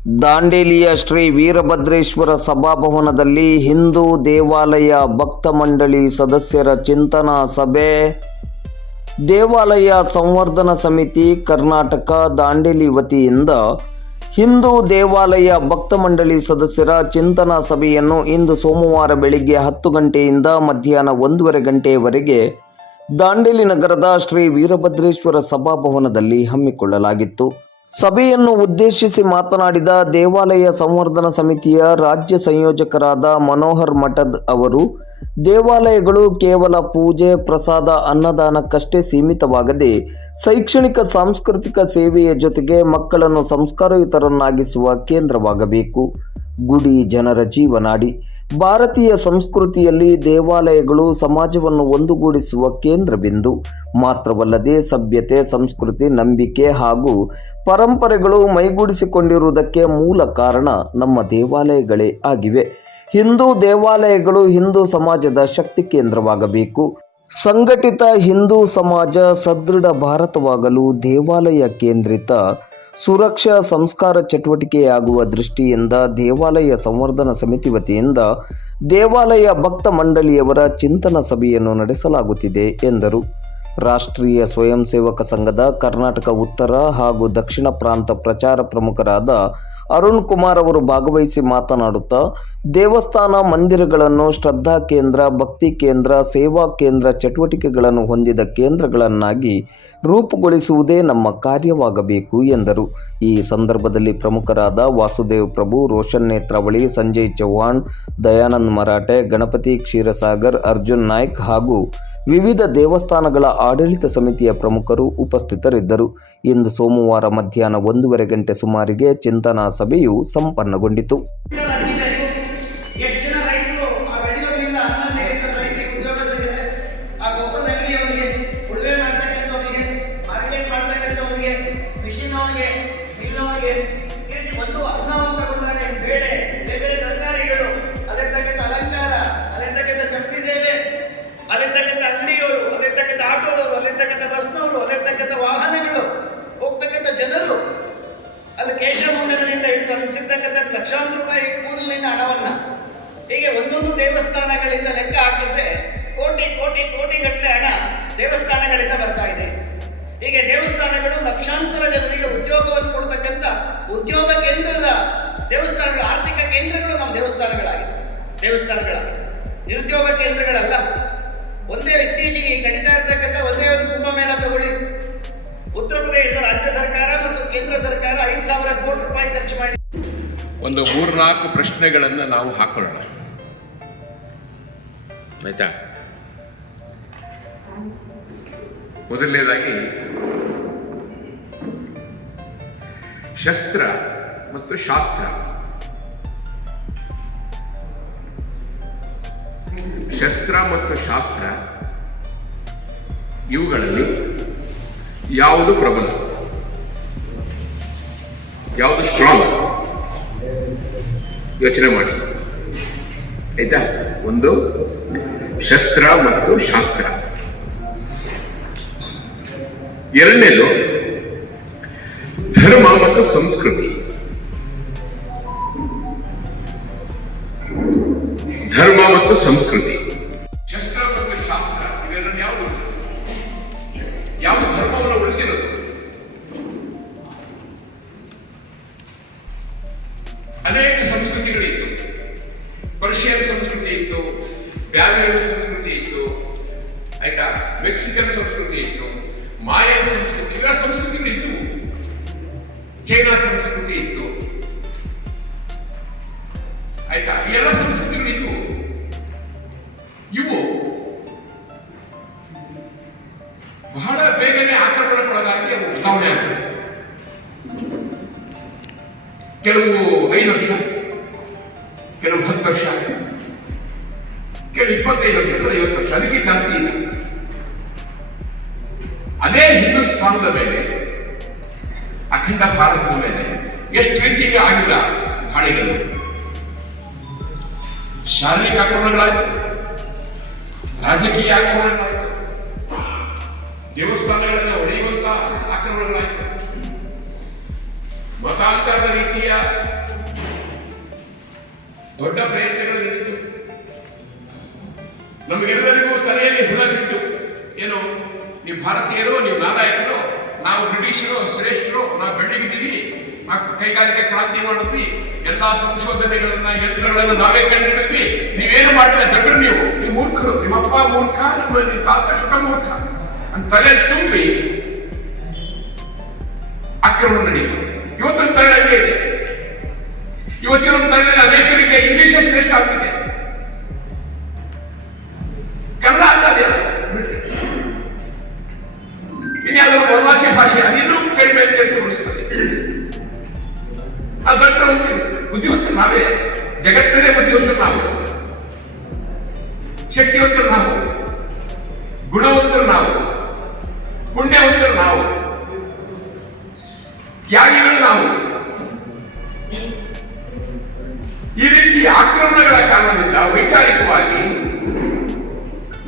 ದಾಂಡೇಲಿಯ ಶ್ರೀ ವೀರಭದ್ರೇಶ್ವರ ಸಭಾಭವನದಲ್ಲಿ ಹಿಂದೂ ದೇವಾಲಯ ಭಕ್ತ ಮಂಡಳಿ ಸದಸ್ಯರ ಚಿಂತನಾ ಸಭೆ. ದೇವಾಲಯ ಸಂವರ್ಧನಾ ಸಮಿತಿ ಕರ್ನಾಟಕ ದಾಂಡೇಲಿ ವತಿಯಿಂದ ಹಿಂದೂ ದೇವಾಲಯ ಭಕ್ತ ಮಂಡಳಿ ಸದಸ್ಯರ ಚಿಂತನಾ ಸಭೆಯನ್ನು ಇಂದು ಸೋಮವಾರ ಬೆಳಿಗ್ಗೆ 10 ಗಂಟೆಯಿಂದ ಮಧ್ಯಾಹ್ನ 1:30 ಗಂಟೆಯವರೆಗೆ ದಾಂಡೇಲಿ ನಗರದ ಶ್ರೀ ವೀರಭದ್ರೇಶ್ವರ ಸಭಾಭವನದಲ್ಲಿ ಹಮ್ಮಿಕೊಳ್ಳಲಾಗಿತ್ತು. ಸಭೆಯನ್ನು ಉದ್ದೇಶಿಸಿ ಮಾತನಾಡಿದ ದೇವಾಲಯ ಸಂವರ್ಧನಾ ಸಮಿತಿಯ ರಾಜ್ಯ ಸಂಯೋಜಕರಾದ ಮನೋಹರ್ ಮಠದ್ ಅವರು, ದೇವಾಲಯಗಳು ಕೇವಲ ಪೂಜೆ, ಪ್ರಸಾದ, ಅನ್ನದಾನಕ್ಕಷ್ಟೇ ಸೀಮಿತವಾಗದೆ ಶೈಕ್ಷಣಿಕ ಸಾಂಸ್ಕೃತಿಕ ಸೇವೆಯ ಜೊತೆಗೆ ಮಕ್ಕಳನ್ನು ಸಂಸ್ಕಾರಯುತರನ್ನಾಗಿಸುವ ಕೇಂದ್ರವಾಗಬೇಕು. ಗುಡಿ ಜನರ ಜೀವನಾಡಿ. ಭಾರತೀಯ ಸಂಸ್ಕೃತಿಯಲ್ಲಿ ದೇವಾಲಯಗಳು ಸಮಾಜವನ್ನು ಒಂದುಗೂಡಿಸುವ ಕೇಂದ್ರ ಬಿಂದು ಮಾತ್ರವಲ್ಲದೆ ಸಭ್ಯತೆ, ಸಂಸ್ಕೃತಿ, ನಂಬಿಕೆ ಹಾಗೂ ಪರಂಪರೆಗಳು ಮೈಗೂಡಿಸಿಕೊಂಡಿರುವುದಕ್ಕೆ ಮೂಲ ಕಾರಣ ನಮ್ಮ ದೇವಾಲಯಗಳೇ ಆಗಿವೆ. ಹಿಂದೂ ದೇವಾಲಯಗಳು ಹಿಂದೂ ಸಮಾಜದ ಶಕ್ತಿ ಕೇಂದ್ರವಾಗಬೇಕು. ಸಂಘಟಿತ ಹಿಂದೂ ಸಮಾಜ ಸದೃಢ ಭಾರತವಾಗಲು ದೇವಾಲಯ ಕೇಂದ್ರಿತ ಸುರಕ್ಷಾ ಸಂಸ್ಕಾರ ಚಟುವಟಿಕೆಯಾಗುವ ದೃಷ್ಟಿಯಿಂದ ದೇವಾಲಯ ಸಂವರ್ಧನಾ ಸಮಿತಿ ವತಿಯಿಂದ ದೇವಾಲಯ ಭಕ್ತ ಮಂಡಳಿಯವರ ಚಿಂತನಾ ಸಭೆಯನ್ನು ನಡೆಸಲಾಗುತ್ತಿದೆ ಎಂದರು. ರಾಷ್ಟ್ರೀಯ ಸ್ವಯಂ ಸೇವಕ ಸಂಘದ ಕರ್ನಾಟಕ ಉತ್ತರ ಹಾಗೂ ದಕ್ಷಿಣ ಪ್ರಾಂತ ಪ್ರಚಾರ ಪ್ರಮುಖರಾದ ಅರುಣ್ ಕುಮಾರ್ ಅವರು ಭಾಗವಹಿಸಿ ಮಾತನಾಡುತ್ತಾ, ದೇವಸ್ಥಾನ ಮಂದಿರಗಳನ್ನು ಶ್ರದ್ಧಾ ಕೇಂದ್ರ, ಭಕ್ತಿ ಕೇಂದ್ರ, ಸೇವಾ ಕೇಂದ್ರ ಚಟುವಟಿಕೆಗಳನ್ನು ಹೊಂದಿದ ಕೇಂದ್ರಗಳನ್ನಾಗಿ ರೂಪುಗೊಳಿಸುವುದೇ ನಮ್ಮ ಕಾರ್ಯವಾಗಬೇಕು ಎಂದರು. ಈ ಸಂದರ್ಭದಲ್ಲಿ ಪ್ರಮುಖರಾದ ವಾಸುದೇವ್ ಪ್ರಭು, ರೋಷನ್ ನೇತ್ರಾವಳಿ, ಸಂಜಯ್ ಚೌಹಾಣ್, ದಯಾನಂದ್ ಮರಾಠೆ, ಗಣಪತಿ ಕ್ಷೀರಸಾಗರ್, ಅರ್ಜುನ್ ನಾಯ್ಕ್ ಹಾಗೂ ವಿವಿಧ ದೇವಸ್ಥಾನಗಳ ಆಡಳಿತ ಸಮಿತಿಯ ಪ್ರಮುಖರು ಉಪಸ್ಥಿತರಿದ್ದರು. ಇಂದು ಸೋಮವಾರ ಮಧ್ಯಾಹ್ನ 1:30 ಗಂಟೆ ಸುಮಾರಿಗೆ ಚಿಂತನಾ ಸಭೆಯು ಸಂಪನ್ನಗೊಂಡಿತು. ಲಕ್ಷಾಂತರ ರೂಪಾಯಿ ಕೂದಲಿನ ಹಣವನ್ನ ಹೀಗೆ ಒಂದೊಂದು ದೇವಸ್ಥಾನಗಳಿಂದ ಲೆಕ್ಕ ಹಾಕಿದ್ರೆ ಕೋಟಿ ಕೋಟಿ ಕೋಟಿ ಗಟ್ಟಲೆ ಹಣ ದೇವಸ್ಥಾನಗಳಿಂದ ಬರ್ತಾ ಇದೆ. ಹೀಗೆ ದೇವಸ್ಥಾನಗಳು ಲಕ್ಷಾಂತರ ಜನರಿಗೆ ಉದ್ಯೋಗವನ್ನು ಕೊಡ್ತಕ್ಕಂಥ ಉದ್ಯೋಗ ಕೇಂದ್ರದ ದೇವಸ್ಥಾನಗಳು, ಆರ್ಥಿಕ ಕೇಂದ್ರಗಳು ನಮ್ಮ ದೇವಸ್ಥಾನಗಳಾಗಿದೆ. ನಿರುದ್ಯೋಗ ಕೇಂದ್ರಗಳಲ್ಲ. ಒಂದೇ ಇತ್ತೀಚೆಗೆ ನಡೀತಾ ಇರತಕ್ಕಂಥ ಒಂದೇ ಒಂದು ಕುಂಭಮೇಳ ತಗೊಳ್ಳಿ. ಉತ್ತರ ಪ್ರದೇಶದ ರಾಜ್ಯ ಸರ್ಕಾರ ಮತ್ತು ಕೇಂದ್ರ ಸರ್ಕಾರ 5,000 ಕೋಟಿ ರೂಪಾಯಿ ಖರ್ಚು ಮಾಡಿ ಒಂದು 3-4 ಪ್ರಶ್ನೆಗಳನ್ನು ನಾವು ಹಾಕೊಳ್ಳೋಣ, ಆಯ್ತಾ? ಮೊದಲನೇದಾಗಿ ಶಸ್ತ್ರ ಮತ್ತು ಶಾಸ್ತ್ರ. ಶಸ್ತ್ರ ಮತ್ತು ಶಾಸ್ತ್ರ ಇವುಗಳಲ್ಲಿ ಯಾವುದು ಪ್ರಬಲ, ಯಾವುದು ಸ್ಟ್ರಾಂಗ್? ಯೋಚನೆ ಮಾಡಿ, ಆಯ್ತಾ? ಒಂದು ಶಸ್ತ್ರ ಮತ್ತು ಶಾಸ್ತ್ರ. ಎರಡನೇದು ಧರ್ಮ ಮತ್ತು ಸಂಸ್ಕೃತಿ. ಧರ್ಮ ಮತ್ತು ಸಂಸ್ಕೃತಿ, ಶಸ್ತ್ರ ಮತ್ತು ಶಾಸ್ತ್ರ ಇವೆರಡನ್ನು ಯಾವ ಧರ್ಮವನ್ನು ಉಳಿಸಿರೋದು? ಅನೇಕ ಸಂಸ್ಕೃತಿಗಳಿತ್ತು. ಪರ್ಷಿಯನ್ ಸಂಸ್ಕೃತಿ ಇತ್ತು, ಬ್ಯಾಬಿಲೋನಿಯನ್ ಸಂಸ್ಕೃತಿ ಇತ್ತು, ಆಯ್ತಾ? ಮೆಕ್ಸಿಕನ್ ಸಂಸ್ಕೃತಿ ಇತ್ತು, ಮಾಯನ್ ಸಂಸ್ಕೃತಿ, ಇವೆಲ್ಲ ಸಂಸ್ಕೃತಿಗಳಿತ್ತು. ಚೈನಾ ಸಂಸ್ಕೃತಿ ಇತ್ತು, ಆಯ್ತಾ? ಇವೆಲ್ಲ ಸಂಸ್ಕೃತಿಗಳಿತ್ತು. ಇವು ಬಹಳ ಬೇಗನೆ ಆಕ್ರಮಣಕ್ಕೊಳಗಾಗಿ ಅವು ಬದಲಾವಣೆ ಆಗುತ್ತೆ. ಕೆಲವು 5 ವರ್ಷ, ಕೆಲವು 10 ವರ್ಷ, ಕೆಲವು 25 ವರ್ಷ, ಕೆಲವು 50 ವರ್ಷ, ಅದಕ್ಕೆ ಜಾಸ್ತಿ ಇಲ್ಲ. ಅದೇ ಹಿಂದೂಸ್ಥಾನದ ಮೇಲೆ, ಅಖಂಡ ಭಾರತದ ಮೇಲೆ ಎಷ್ಟು ರೀತಿಗೆ ಆಗಿಲ್ಲ ದಾಳಿಗಳು. ಶಾರೀರಿಕ ಆಕ್ರಮಣಗಳಾಯಿತು, ರಾಜಕೀಯ ಆಕ್ರಮಣಗಳಾಯಿತು, ದೇವಸ್ಥಾನಗಳನ್ನು ಹೊಡೆಯುವಂತಹ ಆಕ್ರಮಣಗಳಾಯಿತು, ಮತಾಂತರದ ರೀತಿಯ ದೊಡ್ಡ ಪ್ರಯತ್ನಗಳು ನಡೀತು. ನಮಗೆಲ್ಲರಿಗೂ ತಲೆಯಲ್ಲಿ ಹುಳ ಬಿಟ್ಟು, ಏನು ನೀವು ಭಾರತೀಯರು, ನೀವು ನಾಲಾಯಕರು, ನಾವು ಬ್ರಿಟಿಷರು ಶ್ರೇಷ್ಠರು, ನಾವು ಬೆಳ್ಳಿಗಿದ್ದೀವಿ, ನಾವು ಕೈಗಾರಿಕೆ ಕ್ರಾಂತಿ ಮಾಡಿದ್ವಿ, ಎಲ್ಲಾ ಸಂಶೋಧನೆಗಳನ್ನ ಯಂತ್ರಗಳನ್ನು ನಾವೇ ಕಂಡಿಡಿದ್ವಿ, ನೀವೇನು ಮಾಡ್ತೀರ ದೊಡ್ಡರು, ನೀವು ಮೂರ್ಖರು, ನಿಮ್ಮ ಅಪ್ಪ ಮೂರ್ಖ, ನಿಮ್ಮ ತಾತ ಶುಕ ಮೂರ್ಖ ಅಂತ ತಲೆ ತುಂಬಿ ಆಕ್ರಮಣ ನಡೆಯಿತು. ಇವತ್ತಿನ ತಲೆ ಇದೆ. ಇವತ್ತಿನ ತಲೆಯಲ್ಲಿ ಅನೇಕರಿಗೆ ಇಂಗ್ಲಿಷೇ ಶ್ರೇಷ್ಠ ಆಗ್ತಿದೆ, ಕನ್ನಡ ಅಲ್ಲದೆ ಇನ್ಯಾವುದೋ ವನವಾಸಿ ಭಾಷೆ ಅದಿನ್ನೂ ಕಡಿಮೆ ಅಂತ ತೋರಿಸ್ತದೆ. ಆ ದೊಡ್ಡ ಬುದ್ಧಿವಂತರು ನಾವೇ, ಜಗತ್ತನ್ನೇ ಬುದ್ಧಿವಂತರು ನಾವು, ಶಕ್ತಿವಂತರು ನಾವು, ಗುಣವಂತರು ನಾವು, ಪುಣ್ಯವಂತರು ನಾವು, ತ್ಯಾಗಿಗಳು ನಾವು. ಈ ರೀತಿ ಆಕ್ರಮಣಗಳ ಕಾರಣದಿಂದ ವೈಚಾರಿಕವಾಗಿ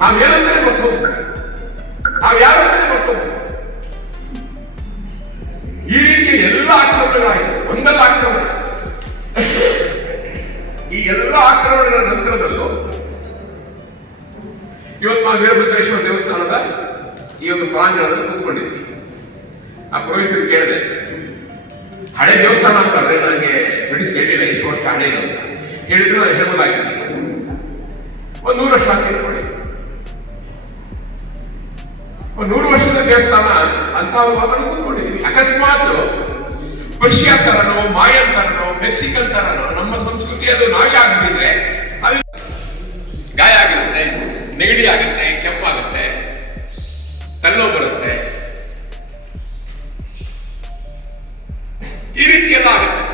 ನಾವೇನಂದರೆ ಗೊತ್ತು ಹೋಗ್ತೇವೆ, ನಾವು ಯಾರಂದರೆ ಗೊತ್ತು ಹೋಗ್ತೇವೆ. ಈ ರೀತಿಯ ಎಲ್ಲ ಆಕ್ರಮಣಗಳಾಯಿತು, ಒಂದಲ್ಲ ಆಕ್ರಮಣ. ಈ ಎಲ್ಲ ಆಕ್ರಮಣಗಳ ನಂತರದಲ್ಲೂ ಇವತ್ತು ನಾವು ವೀರಭದ್ರೇಶ್ವರ ದೇವಸ್ಥಾನದ ಈ ಒಂದು ಪ್ರಾಂಗಣದಲ್ಲಿ ಕೂತ್ಕೊಂಡಿದ್ವಿ. ಆ ಪುರೋಹಿತರು ಕೇಳಿದೆ, ಹಳೆ ದೇವಸ್ಥಾನ ಅಂತಂದ್ರೆ ನನಗೆ ಬಿಡಿಸಿ ಹೇಳಿಲ್ಲ ಎಷ್ಟು ವರ್ಷ ಹಳೆ ಅಂತ ಹೇಳಿದ್ರು, ನಾನು ಹೇಳಬಹುದಾಗಿದ್ದೀನಿ. 100 ವರ್ಷ ಅಂತ ಇಟ್ಕೊಳ್ಳಿ, 100 ವರ್ಷದ ದೇವಸ್ಥಾನ ಅಂತ ಮಾತಾಡಿ ಕೂತ್ಕೊಂಡಿದ್ವಿ. ಅಕಸ್ಮಾತ್ ಪರ್ಷಿಯಾ ತರನೋ, ಮಾಯನ್ ತರನೋ, ಮೆಕ್ಸಿಕನ್ ತರನೋ ನಮ್ಮ ಸಂಸ್ಕೃತಿ ಅದು ನಾಶ ಆಗಿದ್ರೆ ಗಾಯ ಆಗಿರುತ್ತೆ, ನೆಗಡಿ ಆಗುತ್ತೆ, ಕೆಮ್ಮಾಗುತ್ತೆ, ತಲೆನೋವು ಬರುತ್ತೆ, ಈ ರೀತಿ ಎಲ್ಲ ಆಗುತ್ತೆ,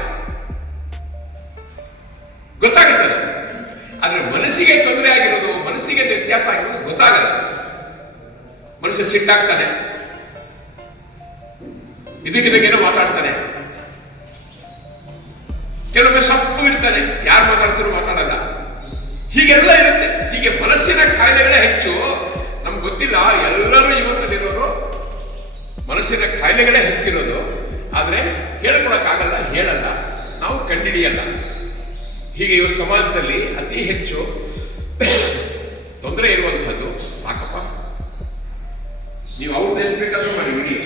ಗೊತ್ತಾಗುತ್ತೆ. ಆದ್ರೆ ಮನಸ್ಸಿಗೆ ತೊಂದರೆ ಆಗಿರೋದು, ಮನಸ್ಸಿಗೆ ವ್ಯತ್ಯಾಸ ಆಗಿರೋದು ಗೊತ್ತಾಗಲ್ಲ. ಮನುಷ್ಯ ಸಿಟ್ಟಾಗ್ತಾನೆ, ಇದಕ್ಕಿದಕ್ಕೇನೋ ಮಾತಾಡ್ತಾನೆ, ಕೆಲವೊಮ್ಮೆ ಸಪ್ಪು ಇರ್ತಾನೆ, ಯಾರು ಮಾತಾಡಿಸಿದ್ರು ಮಾತಾಡಲ್ಲ, ಹೀಗೆಲ್ಲ ಇರುತ್ತೆ. ಹೀಗೆ ಮನಸ್ಸಿನ ಕಾಯಿಲೆಗಳೇ ಹೆಚ್ಚು. ನಮ್ಗೆ ಗೊತ್ತಿಲ್ಲ, ಎಲ್ಲರೂ ಇವತ್ತಲ್ಲಿರೋರು ಮನಸ್ಸಿನ ಕಾಯಿಲೆಗಳೇ ಹೆಚ್ಚಿರೋದು. ಆದ್ರೆ ಹೇಳ್ಕೊಳಕ್ಕಾಗಲ್ಲ, ಹೇಳಲ್ಲ, ನಾವು ಕಂಡಿಡಿಯಲ್ಲ. ಹೀಗೆ ಇವ ಸಮಾಜದಲ್ಲಿ ಅತಿ ಹೆಚ್ಚು ತೊಂದರೆ ಇರುವಂತಹದ್ದು. ಸಾಕಪ್ಪ, ನೀವು ಅವ್ರದ್ದು ಬೇಕಾದ್ರೂ ಮಾಡಿ ಬಿಡಿ.